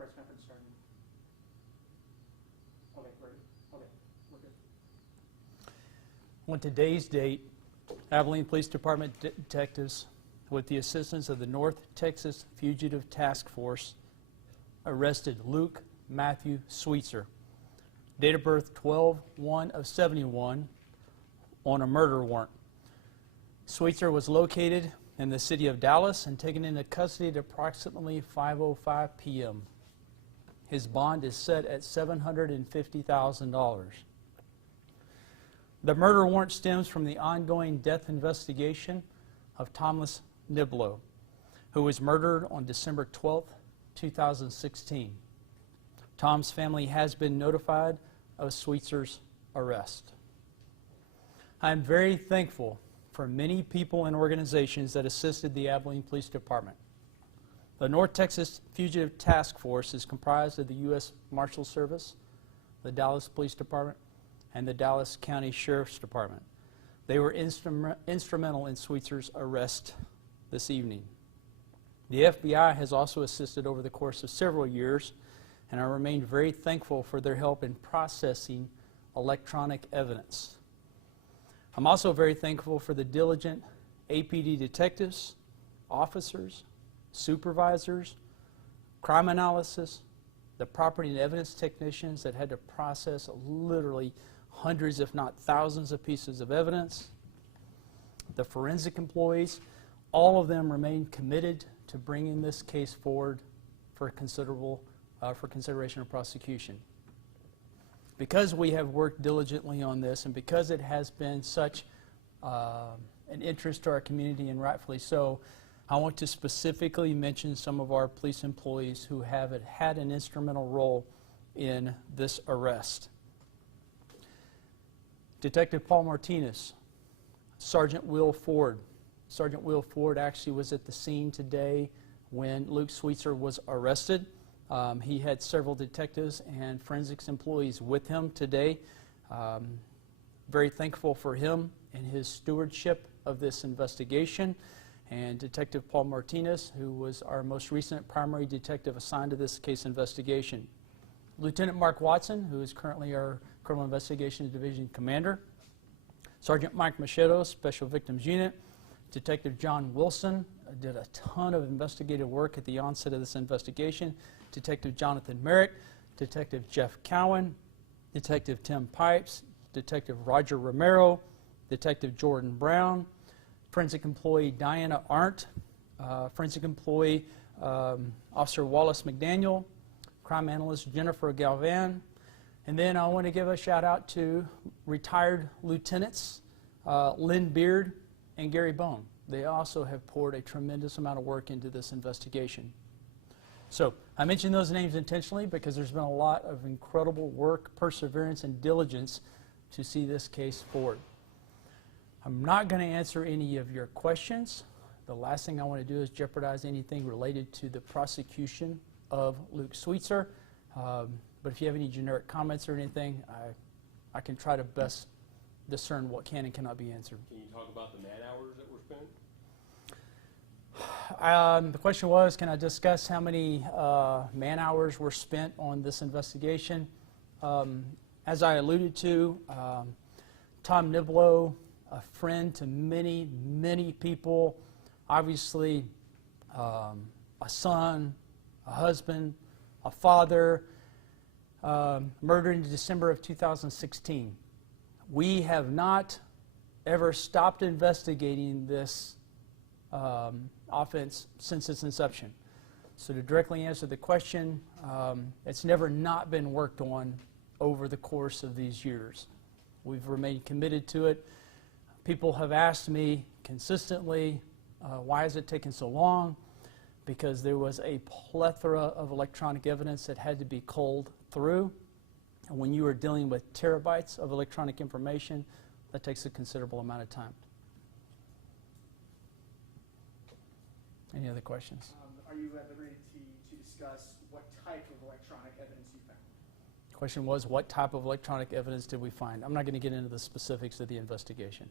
press conference starting. Okay, ready? Okay, we're good. On today's date, Abilene Police Department detectives, with the assistance of the North Texas Fugitive Task Force, arrested Luke Matthew Sweetser, date of birth 12/1/71, on a murder warrant. Sweetser was located in the city of Dallas and taken into custody at approximately 5:05 p.m. His bond is set at $750,000. The murder warrant stems from the ongoing death investigation of Thomas Niblo, who was murdered on December 12, 2016. Tom's family has been notified of Sweetser's arrest. I am very thankful for many people and organizations that assisted the Abilene Police Department. The North Texas Fugitive Task Force is comprised of the U.S. Marshal Service, the Dallas Police Department, and the Dallas County Sheriff's Department. They were instrumental in Sweetser's arrest this evening. The FBI has also assisted over the course of several years, and I remain very thankful for their help in processing electronic evidence. I'm also very thankful for the diligent APD detectives, officers, supervisors, crime analysis, the property and evidence technicians that had to process literally hundreds, if not thousands, of pieces of evidence, the forensic employees. All of them remain committed to bringing this case forward for consideration of prosecution. Because we have worked diligently on this, and because it has been such an interest to our community, and rightfully so, I want to specifically mention some of our police employees who have had an instrumental role in this arrest. Detective Paul Martinez, Sergeant Will Ford. Sergeant Will Ford actually was at the scene today when Luke Sweetser was arrested. He had several detectives and forensics employees with him today. Very thankful for him and his stewardship of this investigation. And Detective Paul Martinez, who was our most recent primary detective assigned to this case investigation. Lieutenant Mark Watson, who is currently our Criminal Investigations Division Commander. Sergeant Mike Machado, Special Victims Unit. Detective John Wilson did a ton of investigative work at the onset of this investigation. Detective Jonathan Merrick, Detective Jeff Cowan, Detective Tim Pipes, Detective Roger Romero, Detective Jordan Brown, forensic employee Diana Arndt, forensic employee Officer Wallace McDaniel, crime analyst Jennifer Galvan, and then I want to give a shout out to retired lieutenants Lynn Beard and Gary Bone. They also have poured a tremendous amount of work into this investigation. So I mention those names intentionally because there's been a lot of incredible work, perseverance, and diligence to see this case forward. I'm not going to answer any of your questions. The last thing I want to do is jeopardize anything related to the prosecution of Luke Sweetser. But if you have any generic comments or anything, I can try to best discern what can and cannot be answered. Can you talk about the man hours that were spent? The question was, can I discuss how many man hours were spent on this investigation? As I alluded to, Tom Niblo, a friend to many, many people, obviously a son, a husband, a father, murdered in December of 2016. We have not ever stopped investigating this offense since its inception. So to directly answer the question, it's never not been worked on over the course of these years. We've remained committed to it. People have asked me consistently, why has it taken so long? Because there was a plethora of electronic evidence that had to be culled through. And when you are dealing with terabytes of electronic information, that takes a considerable amount of time. Any other questions? Are you at liberty to discuss what type of electronic evidence you found? The question was, what type of electronic evidence did we find? I'm not going to get into the specifics of the investigation.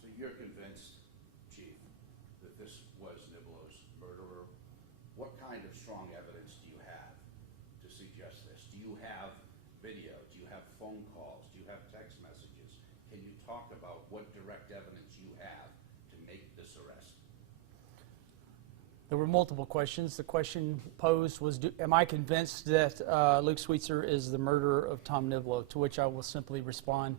So you're convinced, Chief, that this was Niblo's murderer. What kind of strong evidence do you have suggest this. Do you have video? Do you have phone calls? Do you have text messages? Can you talk about what direct evidence you have to make this arrest? There were multiple questions. The question posed was, am I convinced that Luke Sweetser is the murderer of Tom Niblo? To which I will simply respond,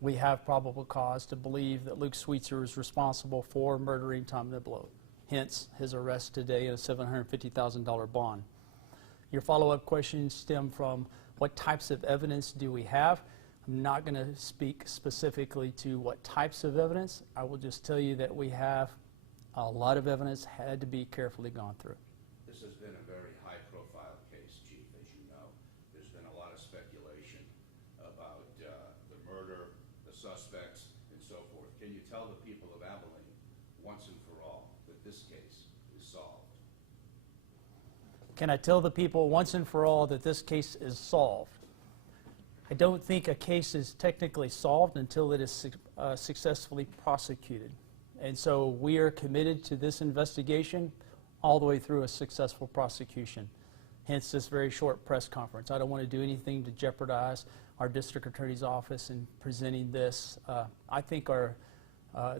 we have probable cause to believe that Luke Sweetser is responsible for murdering Tom Niblo, hence his arrest today and a $750,000 bond. Your follow-up questions stem from what types of evidence do we have? I'm not going to speak specifically to what types of evidence. I will just tell you that we have a lot of evidence had to be carefully gone through. This has been a very high-profile case, Chief, as you know. There's been a lot of speculation about the murder, the suspects, and so forth. Can you tell the people of Abilene, once and for all, that this case is solved? Can I tell the people once and for all that this case is solved? I don't think a case is technically solved until it is successfully prosecuted. And so we are committed to this investigation all the way through a successful prosecution. Hence this very short press conference. I don't want to do anything to jeopardize our district attorney's office in presenting this. I think the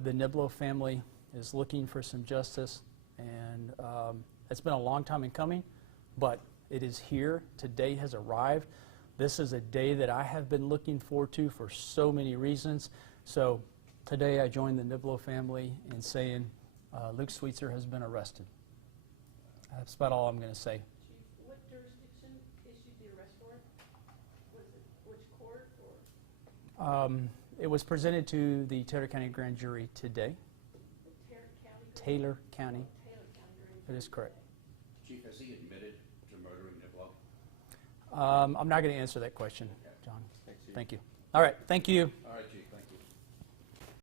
Niblo family is looking for some justice, and it's been a long time in coming, but it is here. Today has arrived. This is a day that I have been looking forward to for so many reasons. So today I join the Niblo family in saying Luke Sweetser has been arrested. That's about all I'm going to say. Chief, what jurisdiction issued the arrest warrant? Was it which court or It was presented to the Taylor County Grand Jury today. the County? Taylor County. Taylor County Grand That is Jury correct. today. Chief, has he admitted to murdering Niblo? I'm not going to answer that question, John. Thanks, Chief. Thank you. All right. Thank you. All right, Chief.